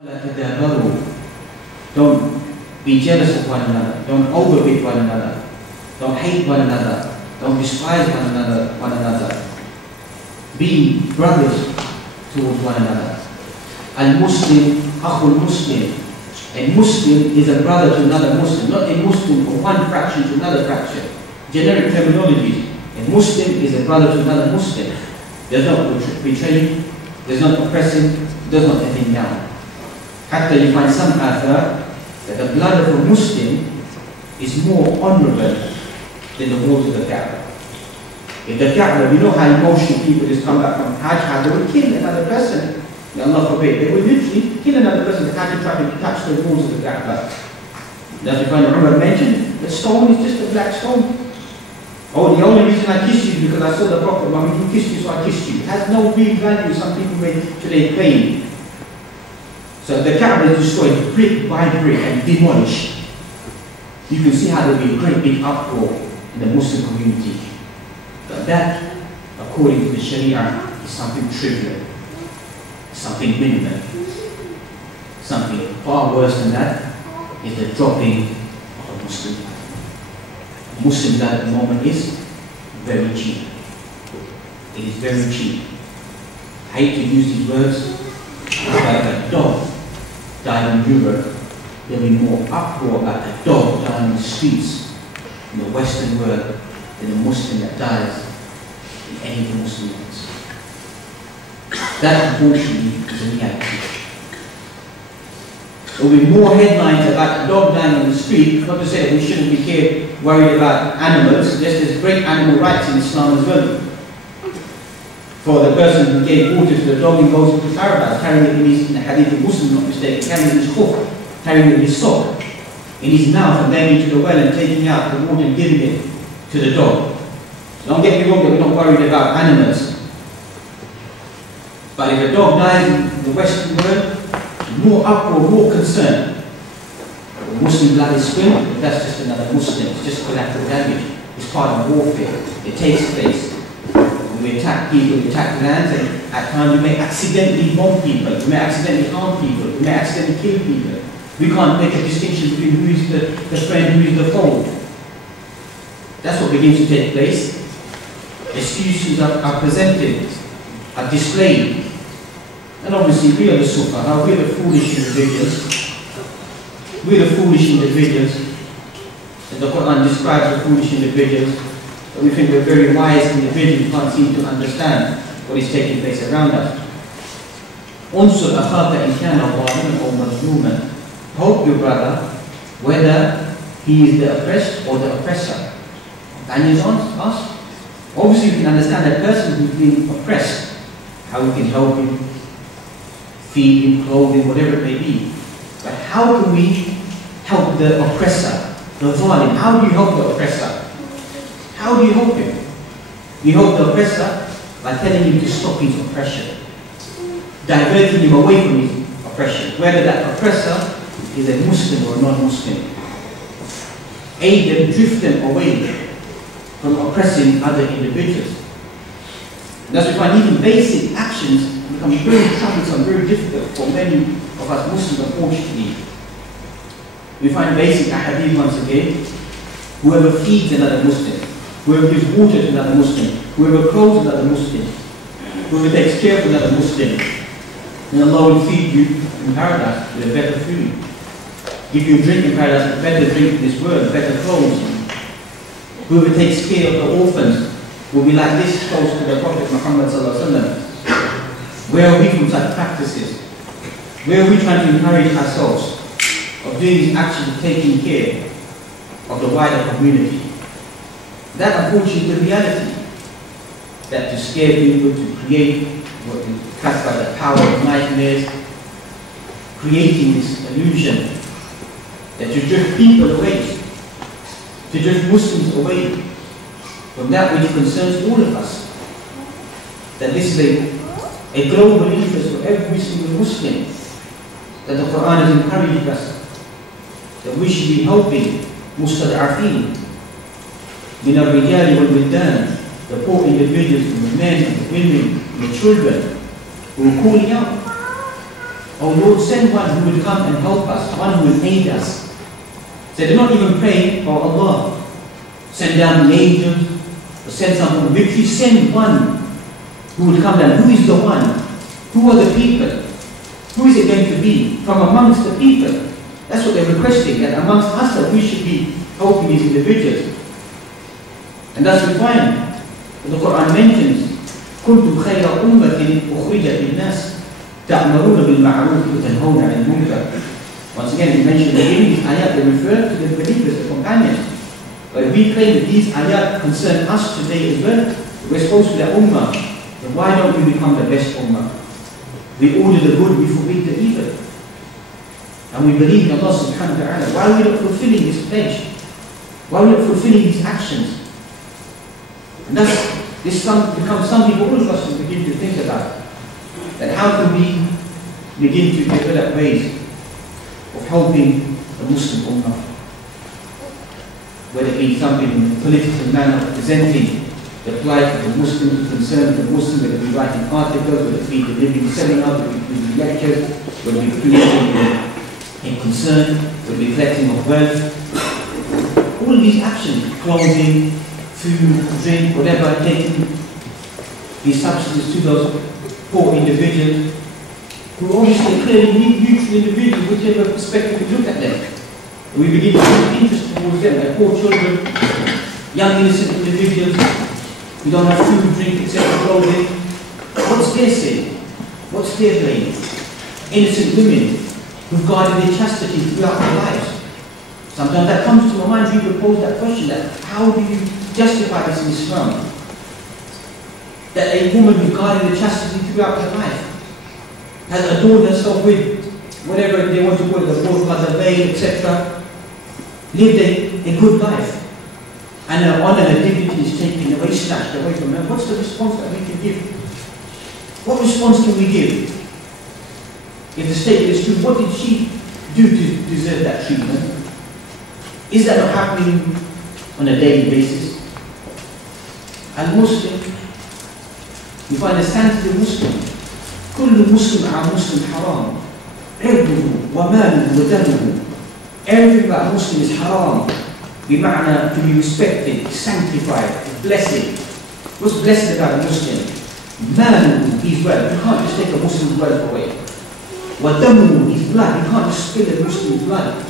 Don't be jealous of one another. Don't overbid one another. Don't hate one another. Don't despise one another. Be brothers towards one another. Al-Muslim, Akhul Muslim. A Muslim is a brother to another Muslim, not a Muslim from one fraction to another fraction. Generic terminology. A Muslim is a brother to another Muslim. Does not betray, does not oppress him, does not let him down. Hatta you find some athar that the blood of a Muslim is more honorable than the walls of the Kaaba. In the Kaaba, you know how emotional people just come back from Hajj, how they would kill another person. May Allah forbid, they would literally kill another person that had to try to touch the walls of the Kaaba. That's why Umar mentioned, the stone is just a black stone. Oh, the only reason I kissed you is because I saw the Prophet Muhammad who kissed you, so I kissed you. It has no real value, some people may today claim. So the Kaaba is destroyed brick by brick and demolished. You can see how there will be a great big uproar in the Muslim community. But that, according to the Sharia, is something trivial, something minimal. Something far worse than that is the dropping of a Muslim blood. Muslim blood at the moment is very cheap. It is very cheap. I hate to use these words, but like a dog died in Europe, there will be more uproar about a dog dying in the streets in the Western world than a Muslim that dies in any of the Muslim lands. That, unfortunately, is a reality. There will be more headlines about a dog dying on the street, not to say that we shouldn't be worried about animals. Yes, there's great animal rights in Islam as well. For the person who gave water to the dog and goes into paradise, carrying it in the hadith of Muslim, not mistaken, carrying it in his khuf, carrying it in his sock, in his mouth, and going into the well and taking out the water and giving it to the dog. So don't get me wrong that we're not worried about animals. But if a dog dies in the Western world, more uproar, more concern. The Muslim blood is spilled, that's just another Muslim, it's just collateral damage. It's part of warfare, it takes place. We attack people, we attack lands, and at times we may accidentally bomb people, we may accidentally harm people, we may accidentally kill people. We can't make a distinction between who is the friend, who is the foe. That's what begins to take place. Excuses are presented, are displayed. And obviously we are the sufaha, we are the foolish individuals. We are the foolish individuals. And the Quran describes the foolish individuals. We think we're very wise individuals who can't seem to understand what is taking place around us. Unsur akhaka in kana zaliman or mazluman. Help your brother, whether he is the oppressed or the oppressor. Companions asked. Obviously, we can understand that person who's being oppressed, how we can help him, feed him, clothe him, whatever it may be. But how do we help the oppressor, the zalim? How do you help the oppressor? How do you help him? You help the oppressor by telling him to stop his oppression, diverting him away from his oppression, whether that oppressor is a Muslim or a non-Muslim. Aid them, drift them away from oppressing other individuals. And that's why even basic actions become very troublesome, very difficult for many of us Muslims, unfortunately. We find basic ahadith once again. Whoever feeds another Muslim, whoever gives water to another Muslim, whoever clothes another Muslim, whoever takes care of another Muslim, then Allah will feed you in paradise with a better food. Give you a drink in paradise, a better drink in this world, better clothes. Whoever takes care of the orphans will be like this close to the Prophet Muhammad ﷺ. Where are we from such practices? Where are we trying to encourage ourselves of doing these actions of taking care of the wider community? That unfortunately is the reality. That to scare people, to create what we classify the power of nightmares, creating this illusion that to drift people away, to drift Muslims away from that which concerns all of us. That this is a global interest for every single Muslim, that the Quran has encouraged us, that we should be helping mustad'afeen, min al-rijali wal-wildan, the poor individuals, and the men, and the women, and the children, who are calling out. Oh Lord, send one who will come and help us, one who will aid us. So they're not even praying, oh Allah, send down the angels, or send someone victory. Send one who will come down. Who is the one? Who are the people? Who is it going to be? From amongst the people. That's what they're requesting, that amongst us that we should be helping these individuals. And thus we find that the Quran mentions, كنتم خير أمة أخرجت للناس تأمرون بالمعروف وتنهون عن المنكر. Once again, we mentioned that in these ayat they refer to the believers, the companions. But if we claim that these ayat concern us today as well, we're supposed to be the ummah, then why don't we become the best ummah? We order the good, we forbid the evil. And we believe in Allah subhanahu wa ta'ala. Why are we not fulfilling this pledge? Why are we not fulfilling these actions? And thus, this becomes something all of us will begin to think about. That how can we begin to develop ways of helping the Muslim Ummah? Whether it be something in a political manner, presenting the plight of the Muslims, concern the Muslims, whether it be writing articles, whether it be delivering seminars, whether it be lectures, whether it be creating a concern, whether it be collecting of wealth. All of these actions, clothing, food, drink, whatever, taking these substances to those poor individuals who obviously clearly need neutral individuals, whichever perspective we look at them. We begin to take interest towards them, like poor children, young innocent individuals who don't have food, drink, etc., clothing. What's their sin? What's their blame? Innocent women who've guarded their chastity throughout their lives. Sometimes that comes to my mind, people pose that question, that how do you justify this in Islam? That a woman who guarded her chastity throughout her life has adorned herself with whatever they want to call it, the burqa, the veil, etc., lived a good life, and her honor, her dignity is taken away, snatched away from her. What's the response that we can give? What response can we give? If the statement is true, what did she do to deserve that treatment? Is that not happening on a daily basis? Al-Muslim, you find the sanctity of Muslim. كل مسلم على مسلم حرام. عرضه وماله ودمه. Everything about Muslim is haram. بمعنى to be respected, sanctified, blessed. What's blessed about a Muslim? Maluhu, his wealth. You can't just take a Muslim's wealth away. وَدَمُهُ, his blood. You can't just spill a Muslim's blood.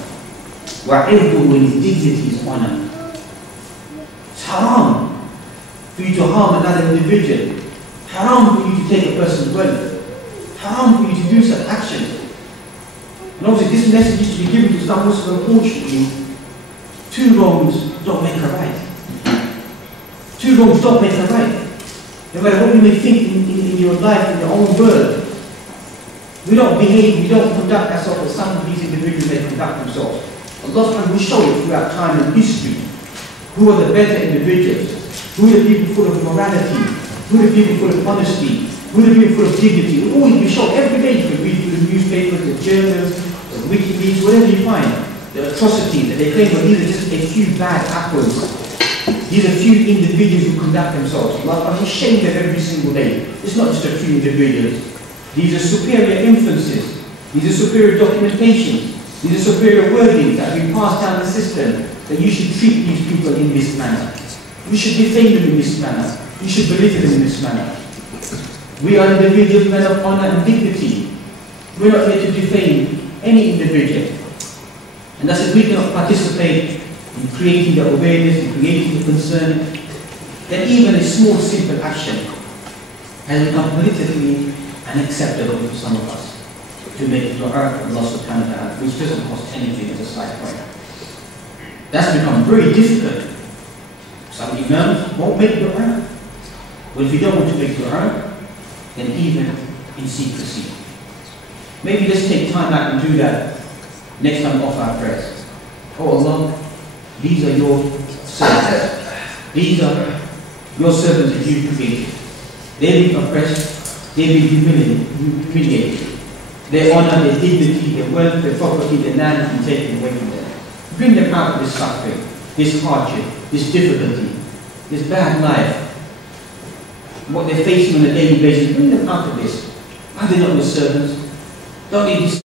وَعِرْضُهُ, his dignity, his honor. It's haram for you to harm another individual. Haram for you to take a person's wealth. Haram for you to do such actions. And obviously this message is to be given to some Muslims. Unfortunately, two wrongs don't make a right. Two wrongs don't make a right. No matter what you may think in your life, in your own world, we don't behave, we don't conduct ourselves as some of these individuals may conduct themselves. Allah will show it throughout time and history. Who are the better individuals? Who are the people full of morality? Who are the people full of honesty? Who are the people full of dignity? It will always be shown every day. You can read through the newspapers, the journals, the WikiLeaks, whatever you find. The atrocities that they claim that these are just a few bad apples. These are few individuals who conduct themselves. Allah is ashamed of every single day. It's not just a few individuals. These are superior inferences. These are superior documentations. These are superior wordings that have been passed down the system, that you should treat these people in this manner. You should defame them in this manner. You should belittle them in this manner. We are individuals, men of honor and dignity. We're not here to defame any individual. And thus if we cannot participate in creating the awareness, in creating the concern, then even a small, simple action has become politically unacceptable to some of us. To make dua to Allah subhanahu wa ta'ala, which doesn't cost anything as a side point. That's become very difficult. Some imams won't make dua. Well, if you don't want to make dua, then even in secrecy. Maybe let's take time out and do that next time off our prayers. Oh Allah, these are your servants. These are your servants that you created. They've been oppressed, they've been humiliated. Their honor, their dignity, their wealth, their property, their land has been taken away from them. Bring them out of this suffering, this hardship, this difficulty, this bad life. What they're facing on a daily basis, bring them out of this. Are they not your servants? Don't need this.